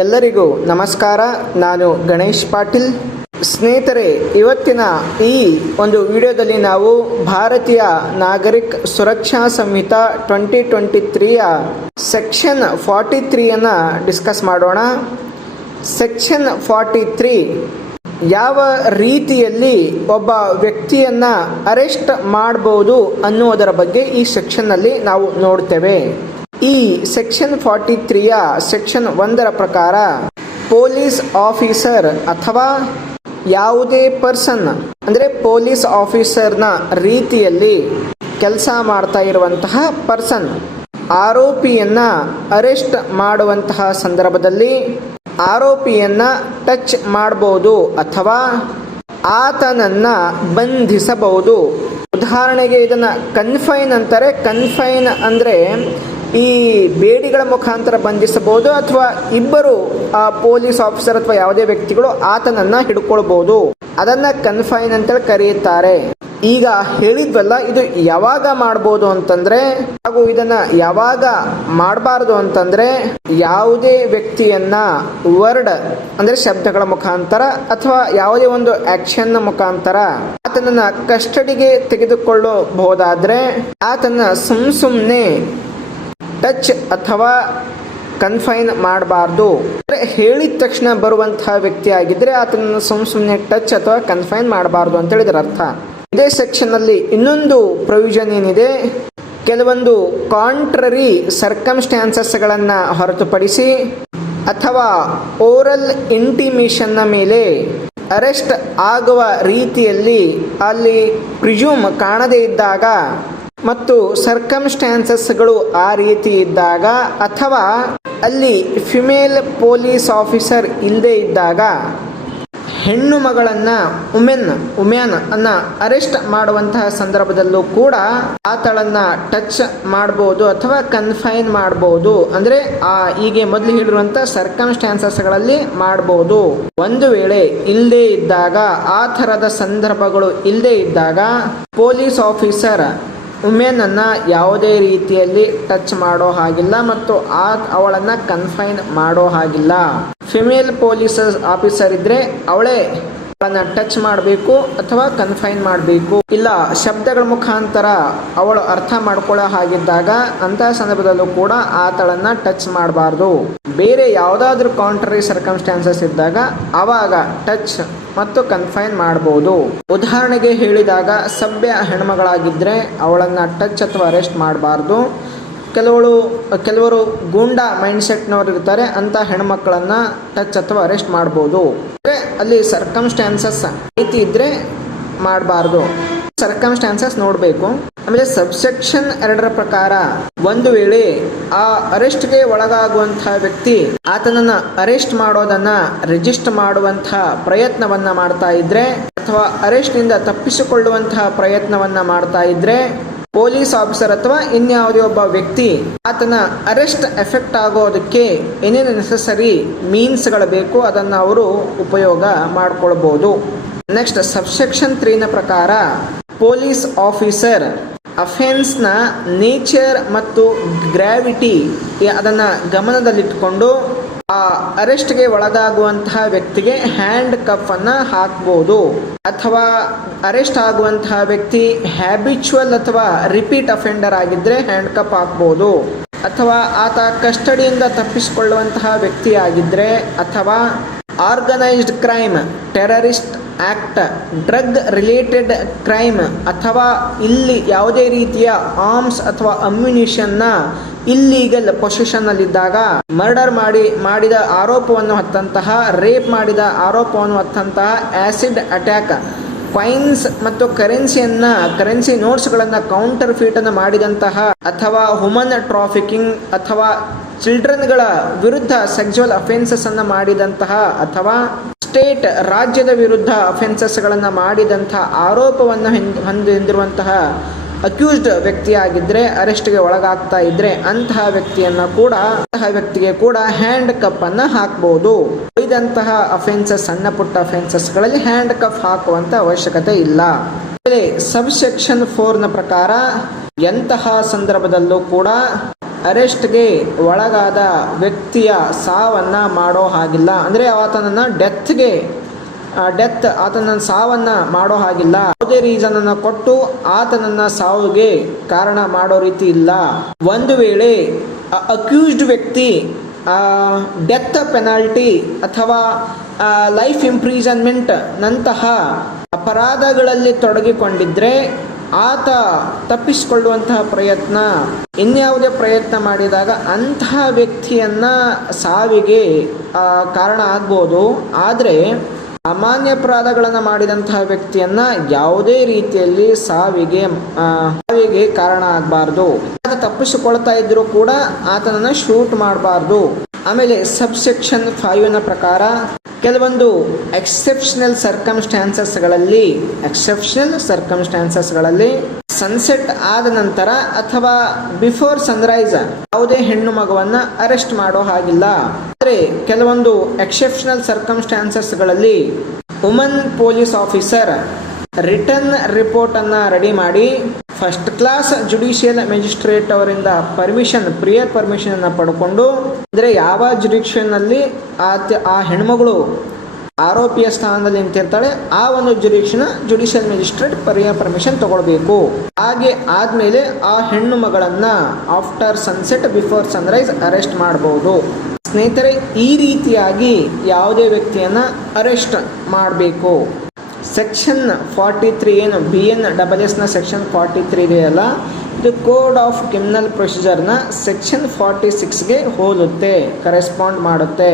ಎಲ್ಲರಿಗೂ ನಮಸ್ಕಾರ. ನಾನು ಗಣೇಶ್ ಪಾಟೀಲ್. ಸ್ನೇಹಿತರೆ, ಇವತ್ತಿನ ಈ ಒಂದು ವಿಡಿಯೋದಲ್ಲಿ ನಾವು ಭಾರತೀಯ ನಾಗರಿಕ ಸುರಕ್ಷಾ ಸಂಹಿತಾ 2023ಯ ಸೆಕ್ಷನ್ 43ಯನ್ನು ಡಿಸ್ಕಸ್ ಮಾಡೋಣ. ಸೆಕ್ಷನ್ 43 ಯಾವ ರೀತಿಯಲ್ಲಿ ಒಬ್ಬ ವ್ಯಕ್ತಿಯನ್ನು ಅರೆಸ್ಟ್ ಮಾಡಬಹುದು ಅನ್ನುವುದರ ಬಗ್ಗೆ ಈ ಸೆಕ್ಷನ್ನಲ್ಲಿ ನಾವು ನೋಡ್ತೇವೆ. ಈ ಸೆಕ್ಷನ್ 43ಯ ಸೆಕ್ಷನ್ 1ರ ಪ್ರಕಾರ ಪೊಲೀಸ್ ಆಫೀಸರ್ ಅಥವಾ ಯಾವುದೇ ಪರ್ಸನ್ ಅಂದರೆ ಪೊಲೀಸ್ ಆಫೀಸರ್ನ ರೀತಿಯಲ್ಲಿ ಕೆಲಸ ಮಾಡ್ತಾ ಇರುವಂತಹ ಪರ್ಸನ್ ಆರೋಪಿಯನ್ನು ಅರೆಸ್ಟ್ ಮಾಡುವಂತಹ ಸಂದರ್ಭದಲ್ಲಿ ಆರೋಪಿಯನ್ನು ಟಚ್ ಮಾಡಬಹುದು ಅಥವಾ ಆತನನ್ನು ಬಂಧಿಸಬಹುದು. ಉದಾಹರಣೆಗೆ ಇದನ್ನು ಕನ್ಫೈನ್ ಅಂತಾರೆ. ಕನ್ಫೈನ್ ಅಂದರೆ ಈ ಬೇಡಿಗಳ ಮುಖಾಂತರ ಬಂಧಿಸಬಹುದು ಅಥವಾ ಇಬ್ಬರು ಪೊಲೀಸ್ ಆಫೀಸರ್ ಅಥವಾ ಯಾವುದೇ ವ್ಯಕ್ತಿಗಳು ಆತನನ್ನು ಹಿಡ್ಕೊಳ್ಬಹುದು. ಅದನ್ನು ಕನ್ಫೈನ್ ಅಂತೇಳಿ ಕರೆಯುತ್ತಾರೆ. ಈಗ ಹೇಳಿದ್ವಲ್ಲ, ಇದು ಯಾವಾಗ ಮಾಡ್ಬೋದು ಅಂತಂದ್ರೆ ಹಾಗೂ ಇದನ್ನ ಯಾವಾಗ ಮಾಡಬಾರ್ದು ಅಂತಂದ್ರೆ ಯಾವುದೇ ವ್ಯಕ್ತಿಯನ್ನ ವರ್ಡ್ ಅಂದ್ರೆ ಶಬ್ದಗಳ ಮುಖಾಂತರ ಅಥವಾ ಯಾವುದೇ ಒಂದು ಆಕ್ಷನ್ ಮುಖಾಂತರ ಆತನನ್ನ ಕಸ್ಟಡಿಗೆ ತೆಗೆದುಕೊಳ್ಳಬಹುದಾದ್ರೆ ಆತನ ಸುಮ್ಮನೆ ಟಚ್ ಅಥವಾ ಕನ್ಫೈನ್ ಮಾಡಬಾರ್ದು. ಹೇಳಿದ ತಕ್ಷಣ ಬರುವಂತಹ ವ್ಯಕ್ತಿ ಆಗಿದ್ರೆ ಆತನನ್ನು ಸುಮ್ಮನೆ ಟಚ್ ಅಥವಾ ಕನ್ಫೈನ್ ಮಾಡಬಾರ್ದು ಅಂತ ಹೇಳಿದ್ರ ಅರ್ಥ. ಇದೇ ಸೆಕ್ಷನ್ ಅಲ್ಲಿ ಇನ್ನೊಂದು ಪ್ರೊವಿಷನ್ ಏನಿದೆ, ಕೆಲವೊಂದು ಕಾಂಟ್ರರಿ ಸರ್ಕಮ್ಸ್ಟಾನ್ಸಸ್ಗಳನ್ನು ಹೊರತುಪಡಿಸಿ ಅಥವಾ ಓರಲ್ ಇಂಟಿಮೇಷನ್ನ ಮೇಲೆ ಅರೆಸ್ಟ್ ಆಗುವ ರೀತಿಯಲ್ಲಿ ಅಲ್ಲಿ ಪ್ರಿಜ್ಯೂಮ್ ಕಾಣದೇ ಇದ್ದಾಗ ಮತ್ತು ಸರ್ಕಮ್ಸ್ಟಾನ್ಸಸ್ಗಳು ಆ ರೀತಿ ಇದ್ದಾಗ ಅಥವಾ ಅಲ್ಲಿ ಫಿಮೇಲ್ ಪೊಲೀಸ್ ಆಫೀಸರ್ ಇಲ್ಲದೆ ಇದ್ದಾಗ ಹೆಣ್ಣು ಮಗಳನ್ನು ಉಮ್ಯಾನ್ ಅನ್ನ ಅರೆಸ್ಟ್ ಮಾಡುವಂತಹ ಸಂದರ್ಭದಲ್ಲೂ ಕೂಡ ಆತಳನ್ನು ಟಚ್ ಮಾಡಬಹುದು ಅಥವಾ ಕನ್ಫೈನ್ ಮಾಡಬಹುದು. ಅಂದರೆ ಹೀಗೆ ಮೊದಲು ಹೇಳಿರುವಂಥ ಸರ್ಕಮ್ಸ್ಟಾನ್ಸಸ್ಗಳಲ್ಲಿ ಮಾಡಬಹುದು. ಒಂದು ವೇಳೆ ಇಲ್ಲದೆ ಇದ್ದಾಗ, ಆ ಥರದ ಸಂದರ್ಭಗಳು ಇಲ್ಲದೆ ಇದ್ದಾಗ ಪೊಲೀಸ್ ಆಫೀಸರ್ ವುಮೆನನ್ನು ಯಾವುದೇ ರೀತಿಯಲ್ಲಿ ಟಚ್ ಮಾಡೋ ಹಾಗಿಲ್ಲ ಮತ್ತು ಅವಳನ್ನು ಕನ್ಫೈನ್ ಮಾಡೋ ಹಾಗಿಲ್ಲ. ಫಿಮೇಲ್ ಪೊಲೀಸ್ ಆಫೀಸರ್ ಇದ್ರೆ ಅವಳೇ ಅವಳನ್ನು ಟಚ್ ಮಾಡಬೇಕು ಅಥವಾ ಕನ್ಫೈನ್ ಮಾಡಬೇಕು. ಇಲ್ಲ ಶಬ್ದಗಳ ಮುಖಾಂತರ ಅವಳು ಅರ್ಥ ಮಾಡ್ಕೊಳ್ಳೋ ಹಾಗಿದ್ದಾಗ ಅಂತಹ ಸಂದರ್ಭದಲ್ಲೂ ಕೂಡ ಆತಳನ್ನು ಟಚ್ ಮಾಡಬಾರ್ದು. ಬೇರೆ ಯಾವುದಾದ್ರೂ ಕಾಂಟ್ರರಿ ಸರ್ಕಮ್ಸ್ಟಾನ್ಸಸ್ ಇದ್ದಾಗ ಅವಾಗ ಟಚ್ ಮತ್ತು ಕನ್ಫೈನ್ ಮಾಡಬಹುದು. ಉದಾಹರಣೆಗೆ ಹೇಳಿದಾಗ ಸಭ್ಯ ಹೆಣ್ಮಗಳಾಗಿದ್ದರೆ ಅವಳನ್ನು ಟಚ್ ಅಥವಾ ಅರೆಸ್ಟ್ ಮಾಡಬಾರ್ದು. ಕೆಲವರು ಗೂಂಡಾ ಮೈಂಡ್ಸೆಟ್ನವರು ಇರ್ತಾರೆ, ಅಂಥ ಹೆಣ್ಮಕ್ಳನ್ನು ಟಚ್ ಅಥವಾ ಅರೆಸ್ಟ್ ಮಾಡ್ಬೋದು. ಅಂದರೆ ಅಲ್ಲಿ ಸರ್ಕಮ್ಸ್ಟಾನ್ಸಸ್ ರೀತಿ ಇದ್ದರೆ ಮಾಡಬಾರ್ದು. ಸರ್ಕಮ್ಸ್ಟಾನ್ಸಸ್ ನೋಡಬೇಕು. ಆಮೇಲೆ ಸಬ್ಸೆಕ್ಷನ್ 2ರ ಪ್ರಕಾರ ಒಂದು ವೇಳೆ ಆ ಅರೆಸ್ಟ್ಗೆ ಒಳಗಾಗುವಂತಹ ವ್ಯಕ್ತಿ ಆತನನ್ನು ಅರೆಸ್ಟ್ ಮಾಡೋದನ್ನ ರಿಜಿಸ್ಟರ್ ಮಾಡುವಂತಹ ಪ್ರಯತ್ನವನ್ನ ಮಾಡ್ತಾ ಇದ್ರೆ ಅಥವಾ ಅರೆಸ್ಟ್ನಿಂದ ತಪ್ಪಿಸಿಕೊಳ್ಳುವಂತಹ ಪ್ರಯತ್ನವನ್ನ ಮಾಡ್ತಾ ಇದ್ರೆ ಪೊಲೀಸ್ ಆಫೀಸರ್ ಅಥವಾ ಇನ್ಯಾವುದೇ ಒಬ್ಬ ವ್ಯಕ್ತಿ ಆತನ ಅರೆಸ್ಟ್ ಎಫೆಕ್ಟ್ ಆಗೋದಕ್ಕೆ ಏನೇನು ನೆಸೆಸರಿ ಮೀನ್ಸ್ಗಳು ಬೇಕು ಅದನ್ನು ಅವರು ಉಪಯೋಗ ಮಾಡಿಕೊಳ್ಬೋದು. ನೆಕ್ಸ್ಟ್ ಸಬ್ಸೆಕ್ಷನ್ 3ನ ಪ್ರಕಾರ ಪೊಲೀಸ್ ಆಫೀಸರ್ ಅಫೆನ್ಸ್ನ ನೇಚರ್ ಮತ್ತು ಗ್ರಾವಿಟಿ ಅದನ್ನು ಗಮನದಲ್ಲಿಟ್ಟುಕೊಂಡು ಆ ಅರೆಸ್ಟ್ಗೆ ಒಳಗಾಗುವಂತಹ ವ್ಯಕ್ತಿಗೆ ಹ್ಯಾಂಡ್ ಕಫ್ ಅನ್ನು ಹಾಕ್ಬೋದು. ಅಥವಾ ಅರೆಸ್ಟ್ ಆಗುವಂತಹ ವ್ಯಕ್ತಿ ಹ್ಯಾಬಿಚುವಲ್ ಅಥವಾ ರಿಪೀಟ್ ಅಫೆಂಡರ್ ಆಗಿದ್ರೆ ಹ್ಯಾಂಡ್ ಕಫ್ ಹಾಕ್ಬೋದು. ಅಥವಾ ಆತ ಕಸ್ಟಡಿಯಿಂದ ತಪ್ಪಿಸಿಕೊಳ್ಳುವಂತಹ ವ್ಯಕ್ತಿ ಆಗಿದ್ರೆ ಅಥವಾ organised crime, terrorist act, drug related crime ಅಥವಾ ಇಲ್ಲಿ ಯಾವುದೇ ರೀತಿಯ ಆರ್ಮ್ಸ್ ಅಥವಾ ಅಮ್ಯುನಿಷನ್ನ ಇಲ್ಲೀಗಲ್ ಪೊಸೆಷನ್ನಲ್ಲಿದ್ದಾಗ ಮರ್ಡರ್ ಮಾಡಿದ ಆರೋಪವನ್ನು ಹೊತ್ತಂತಹ, ರೇಪ್ ಮಾಡಿದ ಆರೋಪವನ್ನು ಹೊತ್ತಂತಹ, ಆಸಿಡ್ ಅಟ್ಯಾಕ್, ಕಾಯಿನ್ಸ್ ಮತ್ತು ಕರೆನ್ಸಿ ನೋಟ್ಸ್ಗಳನ್ನು ಕೌಂಟರ್ ಫೀಟನ್ನು ಮಾಡಿದಂತಹ ಅಥವಾ ಹ್ಯೂಮನ್ ಟ್ರಾಫಿಕಿಂಗ್ ಅಥವಾ ಚಿಲ್ಡ್ರನ್ಗಳ ವಿರುದ್ಧ ಸೆಕ್ಸುವಲ್ ಅಫೆನ್ಸಸ್ ಅನ್ನು ಮಾಡಿದಂತಹ ಅಥವಾ ಸ್ಟೇಟ್ ರಾಜ್ಯದ ವಿರುದ್ಧ ಅಫೆನ್ಸಸ್ಗಳನ್ನು ಮಾಡಿದಂತಹ ಆರೋಪವನ್ನು ಹೊಂದಿರುವಂತಹ ಅಕ್ಯೂಸ್ಡ್ ವ್ಯಕ್ತಿಯಾಗಿದ್ದರೆ ಅರೆಸ್ಟ್ಗೆ ಒಳಗಾಗ್ತಾ ಇದ್ರೆ ಅಂತಹ ವ್ಯಕ್ತಿಗೆ ಕೂಡ ಹ್ಯಾಂಡ್ ಕಪ್ ಅನ್ನು ಹಾಕಬಹುದು. ಇದಂತಹ ಅಫೆನ್ಸಸ್, ಸಣ್ಣ ಪುಟ್ಟ ಅಫೆನ್ಸಸ್ಗಳಲ್ಲಿ ಹ್ಯಾಂಡ್ ಕಪ್ ಹಾಕುವಂತ ಅವಶ್ಯಕತೆ ಇಲ್ಲ. ಸಬ್ಸೆಕ್ಷನ್ 4ನ ಪ್ರಕಾರ ಎಂತಹ ಸಂದರ್ಭದಲ್ಲೂ ಕೂಡ ಅರೆಸ್ಟ್ಗೆ ಒಳಗಾದ ವ್ಯಕ್ತಿಯ ಸಾವನ್ನು ಮಾಡೋ ಹಾಗಿಲ್ಲ. ಅಂದರೆ ಆತನನ್ನು ಆತನ ಸಾವನ್ನು ಮಾಡೋ ಹಾಗಿಲ್ಲ. ಯಾವುದೇ ರೀಸನನ್ನು ಕೊಟ್ಟು ಆತನನ್ನು ಸಾವಿಗೆ ಕಾರಣ ಮಾಡೋ ರೀತಿ ಇಲ್ಲ. ಒಂದು ವೇಳೆ ಅಕ್ಯೂಸ್ಡ್ ವ್ಯಕ್ತಿ ಡೆತ್ ಪೆನಾಲ್ಟಿ ಅಥವಾ ಲೈಫ್ ಇಂಪ್ರೀಸನ್ಮೆಂಟ್ ನಂತಹ ಅಪರಾಧಗಳಲ್ಲಿ ತೊಡಗಿಕೊಂಡಿದ್ದರೆ ಆತ ತಪ್ಪಿಸಿಕೊಳ್ಳುವಂತಹ ಪ್ರಯತ್ನ, ಇನ್ಯಾವುದೇ ಪ್ರಯತ್ನ ಮಾಡಿದಾಗ ಅಂತಹ ವ್ಯಕ್ತಿಯನ್ನು ಸಾವಿಗೆ ಕಾರಣ ಆಗ್ಬೋದು. ಆದರೆ ಅಮಾನ್ಯ ಅಪರಾಧಗಳನ್ನು ಮಾಡಿದಂತಹ ವ್ಯಕ್ತಿಯನ್ನು ಯಾವುದೇ ರೀತಿಯಲ್ಲಿ ಸಾವಿಗೆ ಕಾರಣ ಆಗಬಾರ್ದು. ಆತ ತಪ್ಪಿಸಿಕೊಳ್ತಾ ಇದ್ರೂ ಕೂಡ ಆತನನ್ನು ಶೂಟ್ ಮಾಡಬಾರ್ದು. ಆಮೇಲೆ ಸಬ್ಸೆಕ್ಷನ್ 5ನ ಪ್ರಕಾರ ಕೆಲವೊಂದು ಎಕ್ಸೆಪ್ಷನಲ್ ಸರ್ಕಮ್ಸ್ಟಾನ್ಸಸ್ಗಳಲ್ಲಿ ಸನ್ಸೆಟ್ ಆದ ನಂತರ ಅಥವಾ ಬಿಫೋರ್ ಸನ್ರೈಸ್ ಯಾವುದೇ ಹೆಣ್ಣು ಮಗುವನ್ನು ಅರೆಸ್ಟ್ ಮಾಡೋ ಹಾಗಿಲ್ಲ. ಆದರೆ ಕೆಲವೊಂದು ಎಕ್ಸೆಪ್ಷನಲ್ ಸರ್ಕಮ್ಸ್ಟಾನ್ಸಸ್ಗಳಲ್ಲಿ ವುಮನ್ ಪೊಲೀಸ್ ಆಫೀಸರ್ ರಿಟರ್ನ್ ರಿಪೋರ್ಟನ್ನು ರೆಡಿ ಮಾಡಿ ಫಸ್ಟ್ ಕ್ಲಾಸ್ ಜುಡಿಷಿಯಲ್ ಮ್ಯಾಜಿಸ್ಟ್ರೇಟ್ ಅವರಿಂದ ಪ್ರಿಯರ್ ಪರ್ಮಿಷನನ್ನು ಪಡ್ಕೊಂಡು, ಅಂದರೆ ಯಾವ ಜುಡಿಕ್ಷನಲ್ಲಿ ಆ ಹೆಣ್ಮಗಳು ಆರೋಪಿಯ ಸ್ಥಾನದಲ್ಲಿ ನಿಂತಿರ್ತಾಳೆ ಆ ಒಂದು ಜುಡಿಷಿಯಲ್ ಮ್ಯಾಜಿಸ್ಟ್ರೇಟ್ ಪ್ರಿಯರ್ ಪರ್ಮಿಷನ್ ತಗೊಳ್ಬೇಕು. ಹಾಗೆ ಆದಮೇಲೆ ಆ ಹೆಣ್ಣು ಮಗಳನ್ನು after sunset before Sunrise arrest ಮಾಡಬಹುದು. ಸ್ನೇಹಿತರೆ, ಈ ರೀತಿಯಾಗಿ ಯಾವುದೇ ವ್ಯಕ್ತಿಯನ್ನು ಅರೆಸ್ಟ್ ಮಾಡಬೇಕು. ಸೆಕ್ಷನ್ 43 ಏನು BNSS ಸೆಕ್ಷನ್ 43 ಇದೆಯಲ್ಲ, ಇದು ಕೋಡ್ ಆಫ್ ಕ್ರಿಮಿನಲ್ ಪ್ರೊಸೀಜರ್ನ ಸೆಕ್ಷನ್ 46ಗೆ ಹೋಲುತ್ತೆ, ಕರೆಸ್ಪಾಂಡ್ ಮಾಡುತ್ತೆ.